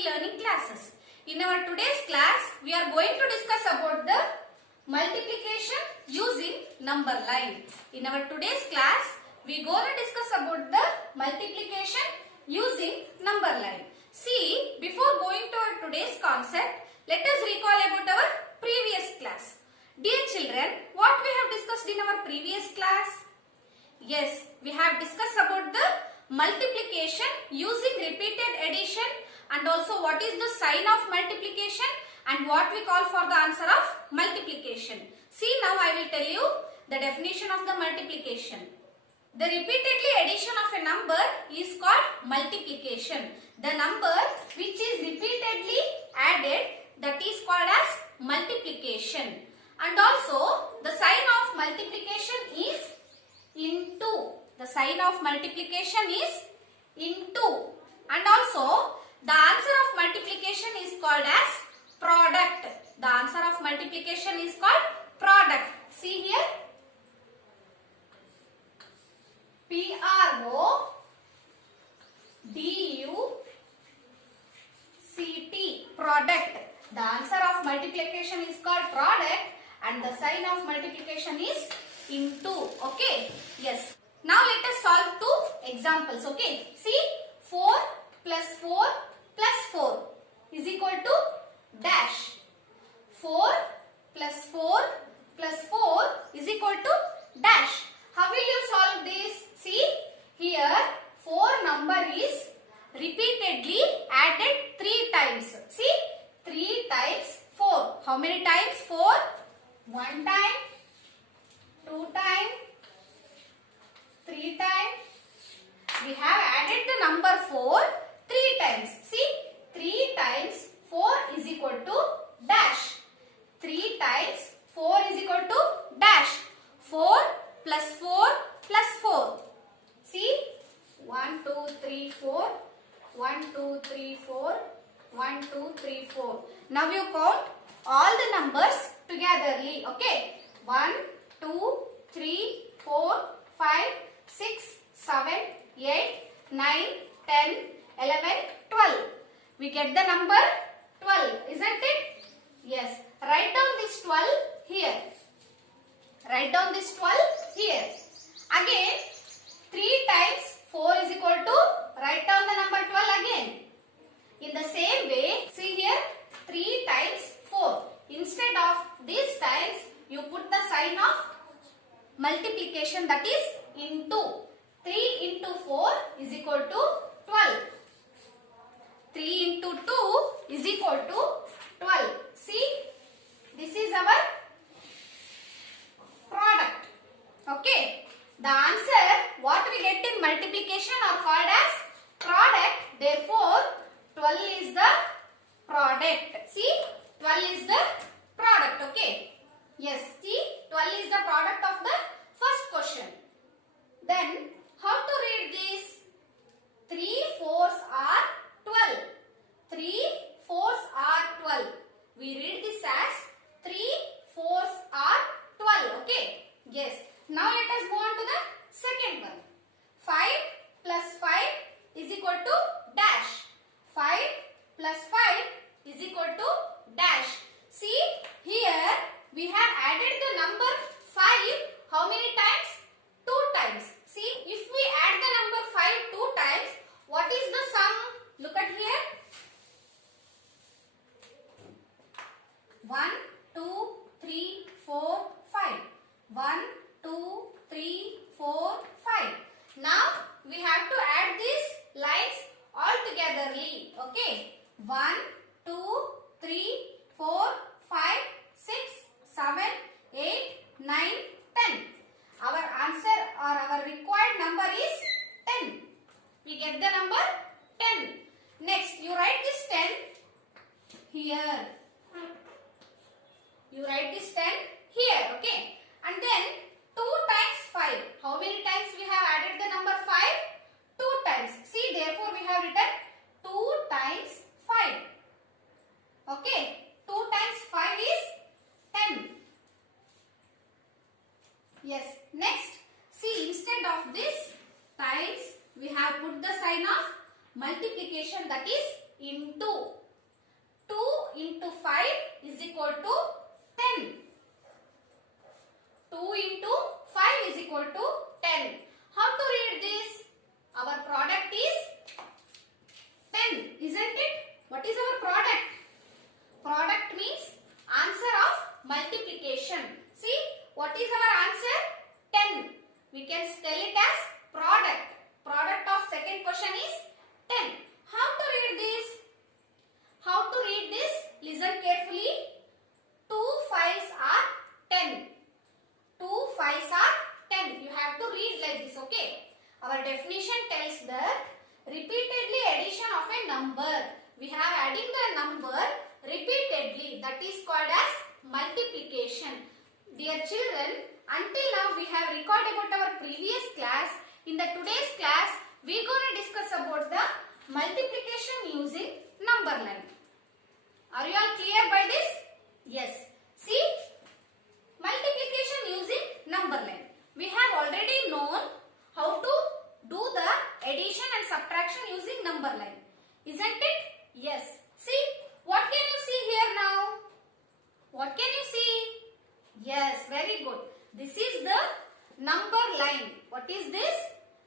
e-learning classes. In our today's class, we are going to discuss about the multiplication using number line. In our today's class, we going to discuss about the multiplication using number line. See, before going to our today's concept, let us recall about our previous class. Dear children, what we have discussed in our previous class? Yes, we have discussed about the multiplication using repeated addition and also what is the sign of multiplication and what we call for the answer of multiplication. See, now I will tell you the definition of the multiplication. The repeatedly addition of a number is called multiplication. The number which is repeatedly added, that is called as multiplication. And also the sign of multiplication is into. The sign of multiplication is into. And also the answer of multiplication is called as product. The answer of multiplication is called product. See here. P-R-O-D-U-C-T. Product. The answer of multiplication is called product and the sign of multiplication is into. Okay. Yes. Now let us solve two examples. Okay. See, 4 plus 4 plus 4 is equal to dash. 4 plus 4 plus 4 is equal to dash. How will you solve this? See, here 4 number is repeatedly added 3 times. See, 3 times 4. How many times? 4. 1 time, 2 time, 3 time. We have added the number 4 3 times. See, 3 times 4 is equal to dash. 3 times 4 is equal to dash. 4 plus 4 plus 4. See, 1, 2, 3, 4. 1, 2, 3, 4. 1, 2, 3, 4. Now you count all the numbers togetherly. Okay. 1, 2, 3, 4, 5, 6, 7, 8, 9, 10, 11, 12. We get the number 12, isn't it? Yes. Write down this 12 here. Write down this 12 here. Again, 3 times 4 is equal to, write down the number 12 again. In the same way, see here, 3 times 4. Instead of these times, you put the sign of multiplication, that is into. 3 into 4 is equal to 12. 3 into 2 is equal to 12. See, this is our product. Okay. The answer, what we get in multiplication are called as product. Therefore, 12 is the product. See, 12 is the product. Okay. Yes, see, 12 is the product of the first question. Then, how to read this? 3 fours are 12. 3 fours are 12. We read this as 3 fours are 12. Okay. Yes. Now let us go on to the second one. 5 plus 5 is equal to dash. 5 plus 5 is equal to dash. See, here we have added the number 5. How many times? 2 times. See, if we add the number 5 2 times, what is the sum? Look at here. 1, 2, 3, 4, 5. 1, 2, 3, 4, 5. Now, we have to add these lines all togetherly. Okay. 1, 2, 3, 4, 5, 6, 7, 8, 9, 10. Our answer or our required number is 10. We get the number 10. Next, you write this 10 here. You write this 10 here. Okay. And then 2 times 5. How many times we have added the number 5? 2 times. See, therefore we have written 2 times 5. Okay. 2 times 5 is 10. Yes. Next, see, instead of this times, we have put the sign of multiplication, that is into 2 into 5 is equal to 10. 2 into 5 is equal to 10. How to read this? Our product is 10, isn't it? What is our product? Product means answer of multiplication. See, what is our answer? 10. We can spell it as product. Product of second question is 10. How to read this? How to read this? Listen carefully. 2 5s are 10. 2 5s are 10. You have to read like this, okay? Our definition tells that repeatedly addition of a number. We have adding the number repeatedly. That is called as multiplication. Dear children, until now we have recorded about our previous class. In the today's class, we are going to discuss about the multiplication using number line. Are you all clear by this? Yes. See, multiplication using number line. We have already known how to do the addition and subtraction using number line. Isn't it? Yes. See, what can you see here now? What can you see? Yes, very good. This is the number line. What is this?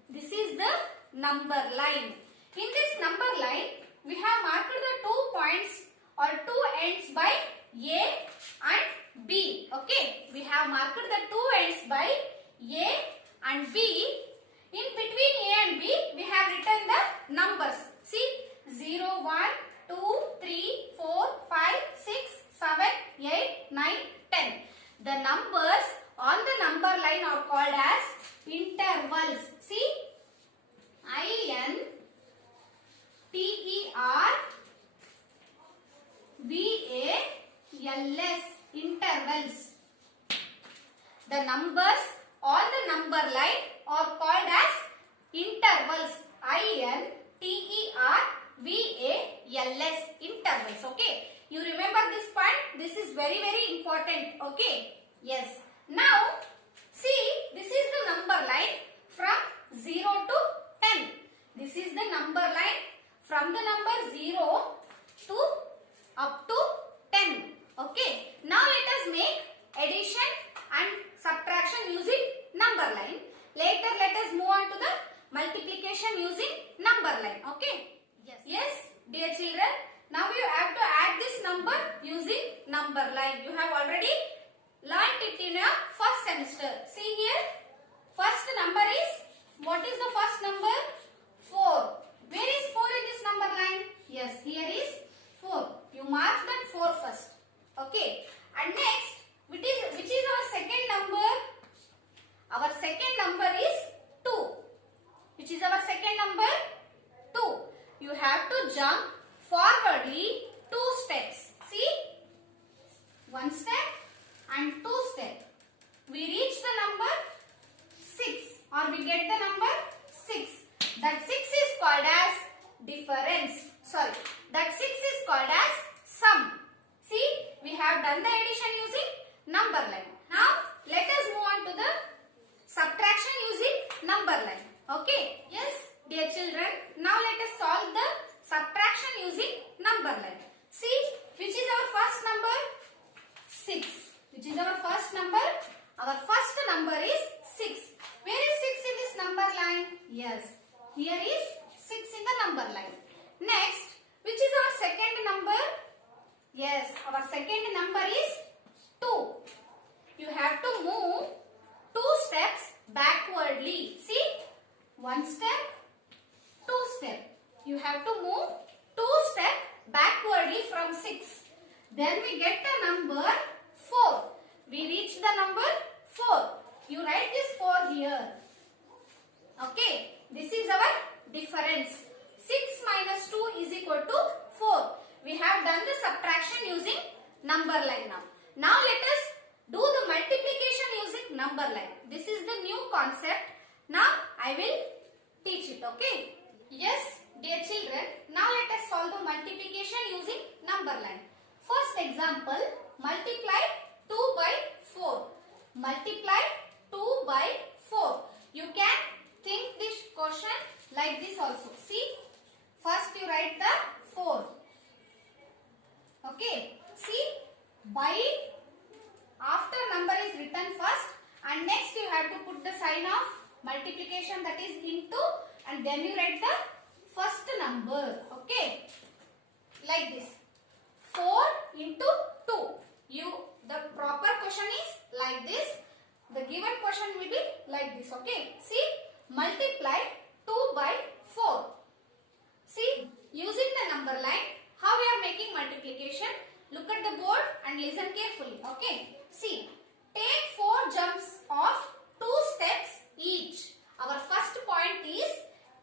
This is the number line. In this number line, we have marked the 2 points or 2 ends by A and B. Okay, we have marked the 2 ends by A and B. In between A and B, we have written the numbers. See, 0, 1, 2, 3, 4, 5, 6, 7, 8, 9, 10. The numbers on the number line are called as intervals. See, intervals, intervals. The numbers on the number line are called as intervals. intervals, intervals. Okay, you remember this point? This is very important. Okay, yes. Now see, this is the number line from 0 to 10. This is the number line from the number 0 to up to 10. Okay, now let us make addition and subtraction using number line. Later let us move on to the multiplication using number line. Okay, yes dear children, now you have to add this number using number line. You have already learnt it in your first semester. See here, first number is, what is the first number? 4. Where is 4 in this number line? Yes, here is 4. You mark that 4 first. Okay, and next, which is our second number? Our second number is 2. Which is our second number? 2. You have to jump forwardly 2 steps. See, 1 step and 2 step. We reach the number 6 or we get the number 6. That 6 is called as difference. Sorry, that 6 is called as sum. See, we have done the addition using number line. Now, let us move on to the subtraction using number line. Okay, yes, dear children, now let us solve the subtraction using number line. See, which is our first number? 6. Which is our first number? Our first number is 6. Where is 6 in this number line? Yes, here is 6 in the number line. Next, which is our second number? Yes, our second number is 2. You have to move 2 steps backwardly. See, 1 step, 2 step. You have to move 2 steps backwardly from 6. Then we get the number 4. We reach the number 4. You write this 4 here. Okay, this is our difference. 6 minus 2 is equal to 4. We have done the subtraction using number line now. Now let us do the multiplication using number line. This is the new concept. Now I will teach it. Okay. Yes, dear children. Now let us solve the multiplication using number line. First example, multiply 2 by 4. Multiply 2 by 4. You can think this question like this also. See, first you write the 4. by after number is written first, and next you have to put the sign of multiplication, that is into, and then you write the first number. Okay, like this, 4 into 2. The proper question is like this. The given question will be like this. Okay, see, multiply 2 by 4. See, using the number line, how we are making multiplication. Look at the board and listen carefully. Okay, see, take 4 jumps of 2 steps each. Our first point is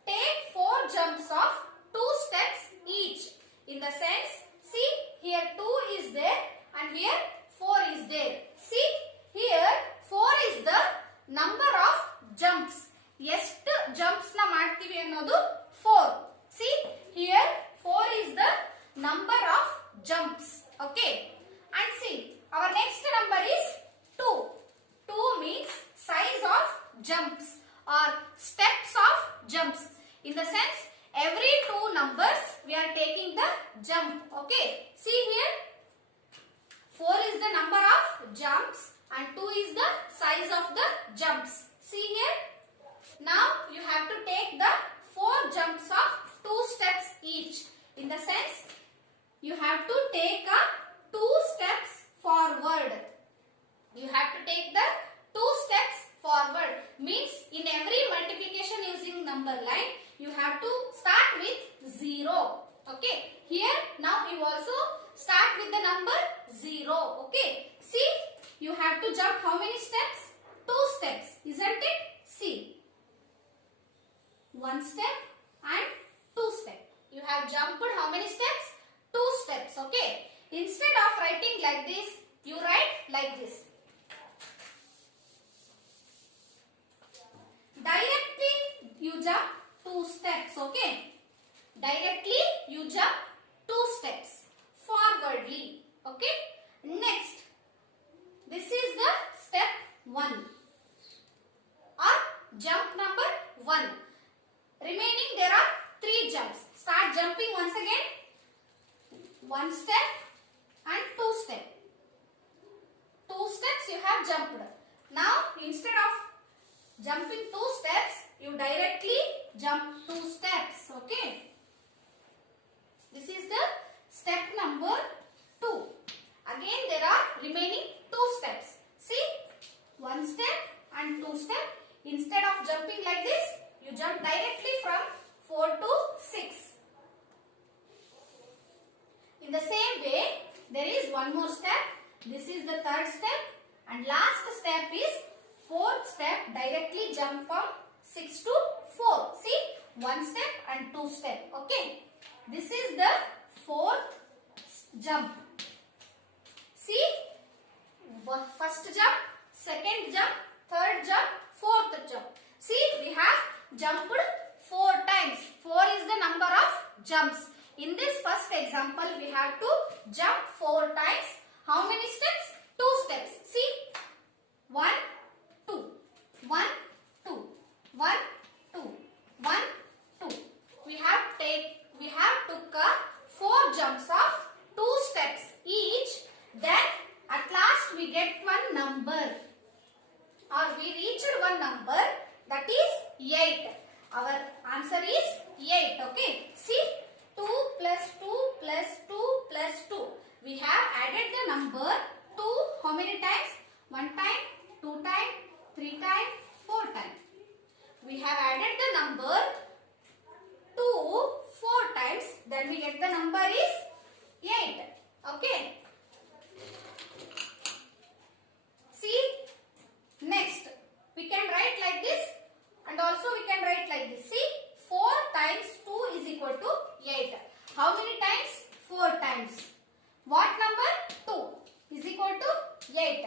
take 4 jumps of 2 steps each. In the sense, see, here 2 is there and here 4 is there. See, here 4 is the number of jumps. ಎಷ್ಟು jumps na ಮಾಡ್ತೀವಿ ಅನ್ನೋದು 4. See, here 4 is the number of jumps. Okay, and see, our next number is 2. 2 means size of jumps or steps of jumps. In the sense, every 2 numbers we are taking the jump. Okay, see here, 4 is the number of jumps and 2 is the size of the jumps. See here, now you have to take the 4 jumps of 2 steps each. In the sense, you have to take a 2 steps forward. You have to take the 2 steps forward. Means in every multiplication using number line, you have to start with 0. Okay, here now you also start with the number 0. Okay, see, you have to jump how many steps? 2 steps, isn't it? See, 1 step and 2 steps. You have jumped how many steps? 2 steps. Okay, instead of writing like this, you write like this. Directly you jump 2 steps. Okay, directly you jump 2 steps forwardly. Okay, next, this is the step 1 or jump number 1. Remaining there are 3 jumps. Start jumping once again. 1 step and 2 step. 2 steps you have jumped. Now instead of jumping 2 steps, you directly jump 2 steps. Okay, this is the step number 2. Again there are remaining 2 steps. See, 1 step and 2 step. Instead of jumping like this, you jump directly from 4 to 6. In the same way, there is one more step. This is the 3rd step, and last step is 4th step. Directly jump from 6 to 4. See, 1 step and 2 step. Okay, this is the 4th jump. See, first jump, 2nd jump, 3rd jump, 4th jump. See, we have jumped 4 times. 4 is the number of jumps. In this first example, we have to jump 4 times. How many steps? 2 steps. See, 1, 2, 1, 2, 1, 2, 1, 2. We have took 4 jumps of 2 steps each. Then at last we get one number, or we reached one number, that is 8. Our answer is 8. Okay, see, 2 plus 2 plus 2 plus 2. We have added the number 2 how many times? 1 time, 2 time, 3 time, 4 time. We have added the number 2 4 times, then we get the number is 8. Okay, see, next we can write like this, and also we can write like this. See, 4 times 2 is equal to 8. How many times? 4 times. What number? 2 is equal to 8.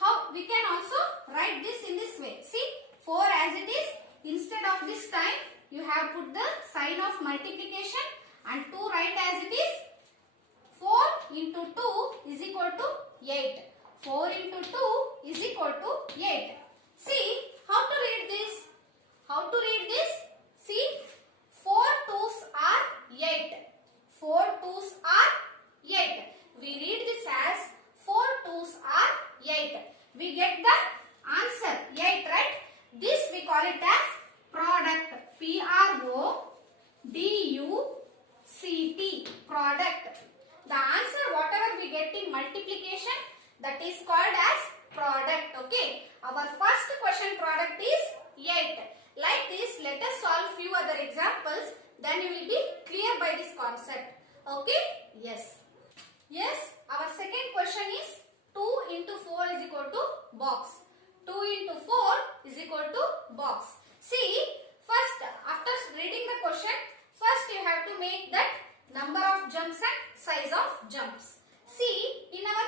How we can also write this in this way. See, 4 as it is, instead of this time you have put the sign of multiplication, and 2 write as it is. 4 into 2 is equal to 8. 4 into 2 is equal to 8. See, how to read this? How to read this? See, 4 2s are 8. 4 2s are 8. We read this as 4 we get the answer 8, right? This we call it as product. P-R-O-D-U-C-T, product. The answer whatever we get in multiplication, that is called as product. Okay. Our first question product is 8. Like this, let us solve few other examples. Then you will be clear by this concept. Okay. Yes. Yes. Our second question is 2 into 4 is equal to box. 2 into 4 is equal to box. See, first after reading the question, first you have to make that number of jumps and size of jumps. See, in our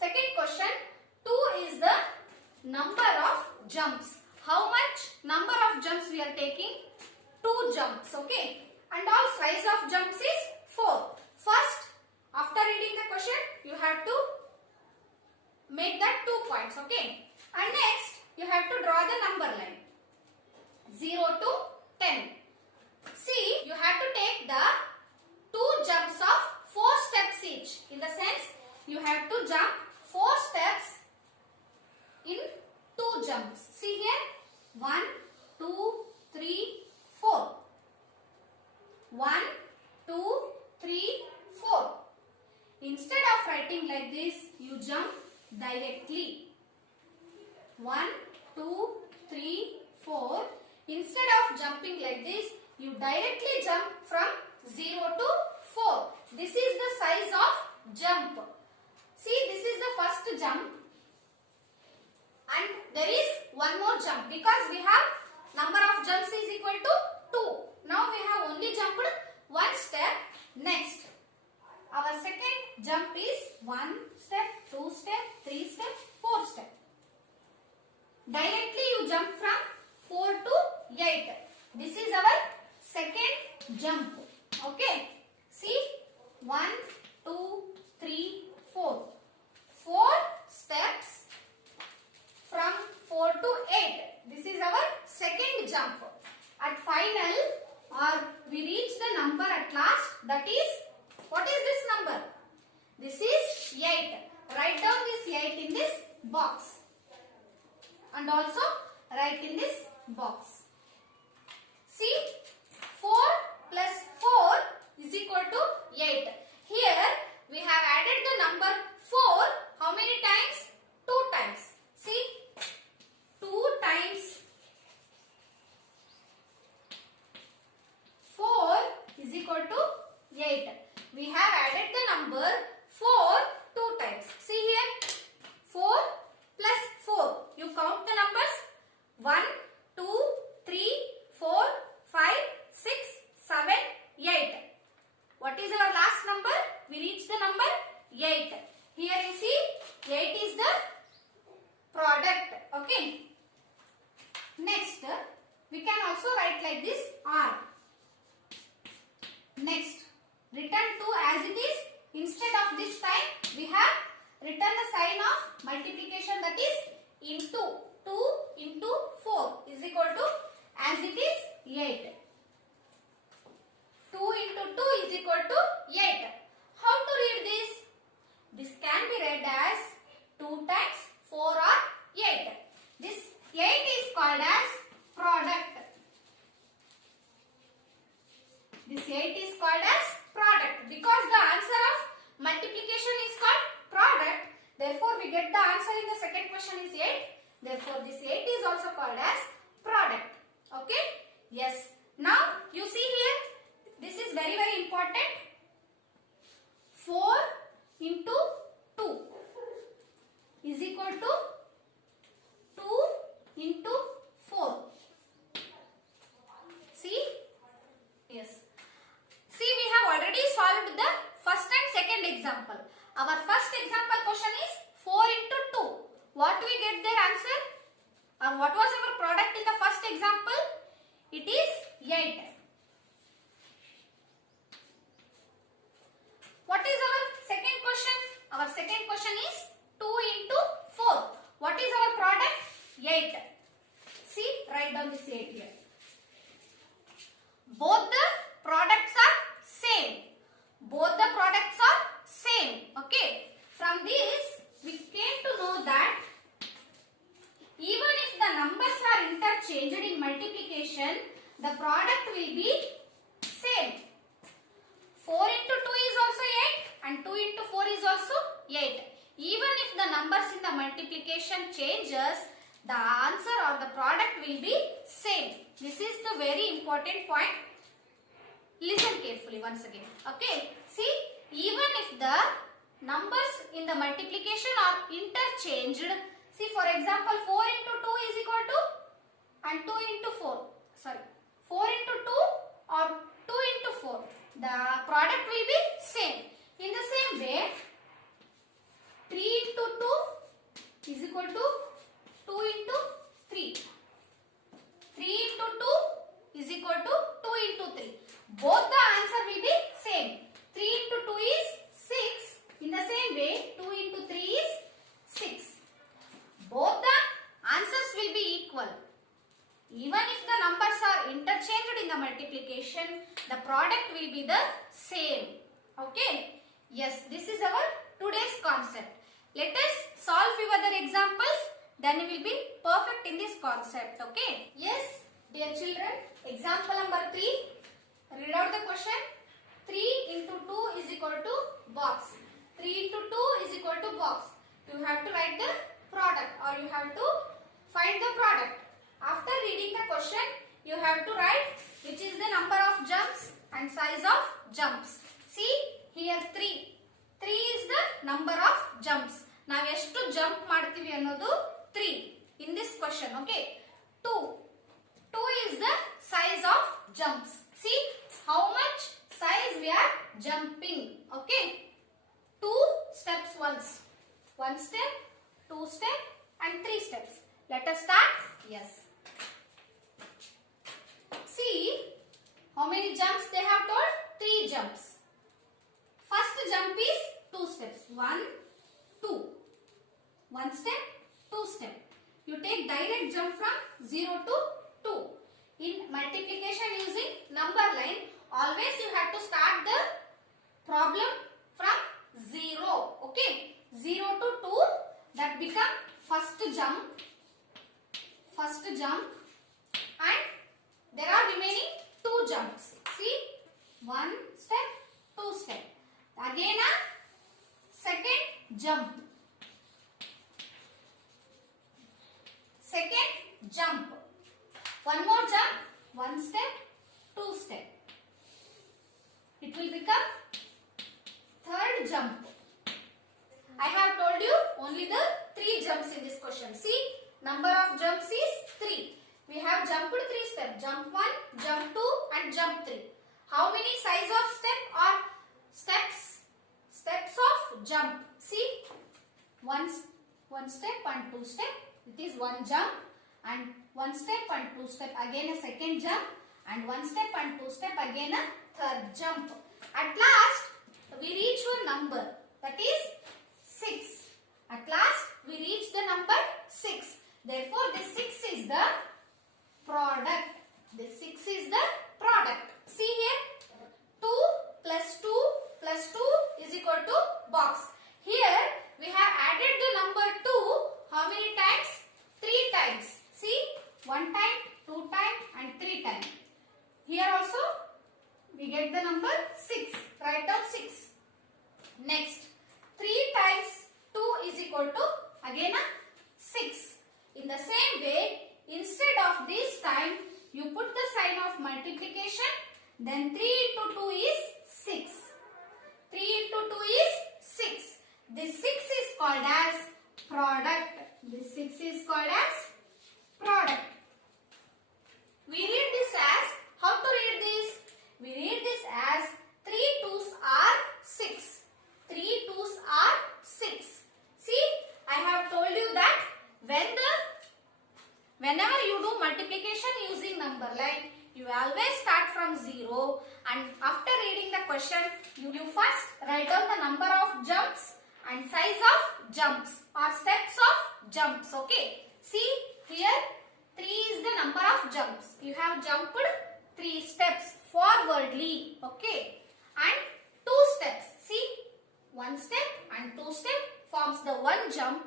second question, 2 is the number of jumps. How much number of jumps we are taking? 2 jumps, okay. And all size of jumps is 4. First, after reading the question, you have to make that 2 points, okay. And next, you have to draw the number line 0 to 10. See, you have to take the 2 jumps of 4 steps each. In the sense, you have to jump 4 steps in 2 jumps. See here, 1, 2, 3, 4. 1, 2, 3, 4. Instead of writing like this, you jump directly. 1, 2, 3, 4. Instead of jumping like this, you directly jump from 0 to 4. This is the size of jump. See, this is the first jump. And there is one more jump because we have number of jumps is equal to 2. Now we have only jumped one step. Next, our second jump is 1 step, 2 step, 3 step, 4 step. Directly you jump from 4 to 8. This is our second jump. Okay. See, 1, 2, 3, 4. 4 steps from 4 to 8. This is our second jump. At final, or we reach the number at last. That is, what is this number? This is 8. Write down this 8 in this box. And also write in this box. See, 4 plus 4 is equal to 8. Here we have added the number 4. How many times? 2 times. See, 2 times 4 is equal to 8. We have added the number 4 2 times. See here, 4 plus 4. You count the numbers 1, 2, 3, 4, 5, 6, 7, 8. What is our last number? We reach the number 8. Here you see 8 is the product. Okay. Next, we can also write like this R. Next, return 2 as it is. Instead of this time, we have written the sign of multiplication, that is into. 2 into 4 is equal to, as it is, 8. 2 into 2 is equal to 8. How to read this? This can be read as 2 times 4 or 8. This 8 is called as product. This 8 is called as product because the answer of multiplication is called product. Therefore, we get the answer in the second question is 8. Therefore, this 8 is also called as product. Okay? Yes. Now, you see here, this is very, very important. 4 into 2 is equal to 2 into 4. See? Yes. See, we have already solved the first and second example. Our first example question is 4 into 2. What do we get their answer? Or what was our product in the first example? It is 8. What is our second question? Our second question is 2 into 4. What is our product? 8. See, write down this 8 here. Both the products are same. Both the products are same. Okay. From this, we came to know that changed in multiplication, the product will be same. 4 into 2 is also 8 and 2 into 4 is also 8. Even if the numbers in the multiplication changes, the answer or the product will be same. This is the very important point. Listen carefully once again. Okay. See, even if the numbers in the multiplication are interchanged. See, for example, 4 into 2 is equal to and 2 into 4. Sorry, 4 into 2 or 2 into 4. The product will be same. In the same way, 3 into 2 is equal to 2 into 3. 3 into 2 is equal to 2 into 3. Both the answer will be same. 3 into 2 is 6. In the same way, 2 into 3 is 6. Both the answers will be equal. Even if the numbers are interchanged in the multiplication, the product will be the same. Okay? Yes, this is our today's concept. Let us solve few other examples. Then we will be perfect in this concept. Okay? Yes, dear children. Example number 3. Read out the question. 3 into 2 is equal to box. 3 into 2 is equal to box. You have to write the product or you have to find the product. After reading the question, you have to write which is the number of jumps and size of jumps. See, here 3. 3 is the number of jumps. ನಾವು ಎಷ್ಟು jump ಮಾಡ್ತೀವಿ ಅನ್ನೋದು 3 in this question. Okay. 2 is the size of jumps. See how much size we are jumping. Okay. 2 steps once. 1 step, 2 step and 3 steps. Let us start. Yes. See how many jumps they have told? 3 jumps. First jump is 2 steps. 1, 2. 1 step, 2 step. You take direct jump from 0 to 2. In multiplication using number line, always you have to start the problem from 0. Okay. 0 to 2, that become first jump. First jump. And there are remaining 2 jumps. See, 1 step, 2 step. Again a second jump. Second jump. One more jump. 1 step, 2 step. It will become third jump. I have told you only the 3 jumps in this question. See, number of jumps is 3. We have jumped 3 steps. Jump 1, jump 2 and jump 3. How many size of step or steps? Steps of jump. See, one step and 2 step. It is 1 jump and 1 step and 2 step. Again a second jump and 1 step and 2 step. Again a third jump. At last, we reach one number. That is 6. At last, we reach the number 6. Therefore, this 6 is the product. This 6 is the product. See here, 2 plus 2 plus 2 is equal to box. Here, we have added the number 2. How many times? 3 times. See, 1 time, 2 time and 3 time. Here also, we get the number 6. Write down 6. Next, 3 times 2 is equal to again a 6. In the same way, instead of this time, you put the sign of multiplication. Then 3 into 2 is 6. 3 into 2 is 6. This 6 is called as product. This 6 is called as product. We read this as, how to read this? We read this as 3 2s are 6. 3 2s are 6. See, I have told you that whenever you do multiplication using number line, you always start from 0 and after reading the question, you first write down the number of jumps and size of jumps or steps of jumps. Okay. See, here 3 is the number of jumps. You have jumped 3 steps forwardly. Okay. And 2 steps. See, 1 step and 2 step forms the 1 jump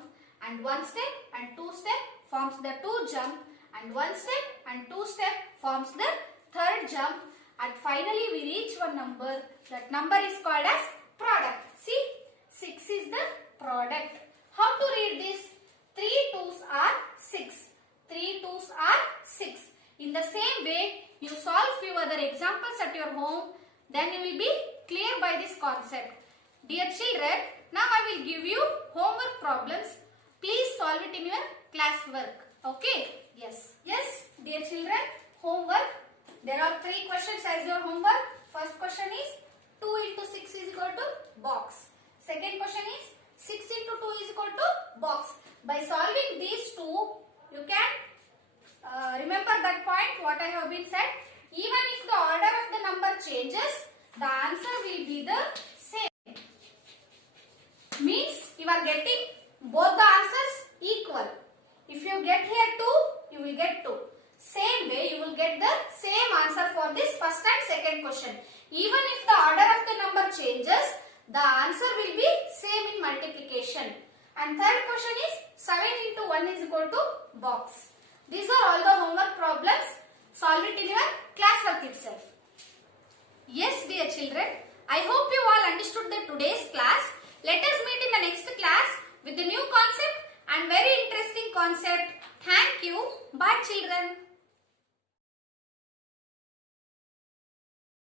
and 1 step and 2 step forms the 2 jump and one step and two step forms the third jump, and finally we reach one number. That number is called as product. See, 6 is the product. How to read this? 3 2s are 6. 3 2s are 6. In the same way, you solve few other examples at your home, then you will be clear by this concept. Dear children, now I will give you homework problems. Please solve it in your classwork. Okay? Yes. Yes, dear children, homework. There are 3 questions as your homework. First question is 2 into 6 is equal to box. Second question is 6 into 2 is equal to box. By solving these two, you can remember that point what I have been said. Even if the order of the number changes, the answer will be the same. Means you are getting both the answers equal. If you get here 2, you will get 2. Same way you will get the same answer for this first and second question. Even if the order of the number changes, the answer will be same in multiplication. And third question is 7 into 1 is equal to box. These are all the homework problems. Solve it in your classwork itself. Yes, dear children, I hope you all understood the today's class. Let us meet in the next class with the new concept and very interesting concept. Thank you. Bye children.